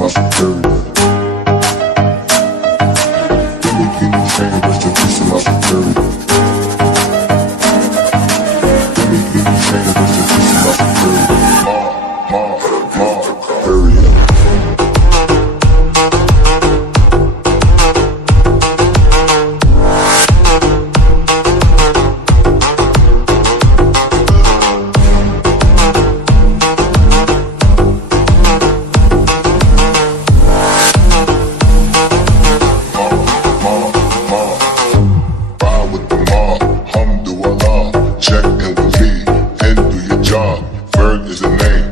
my superior. Let me keep the chain, rest in peace to my superior. Let me keep the chain, rest in peace to my superior. Superior. Check in with me and do your job. Bird is the name.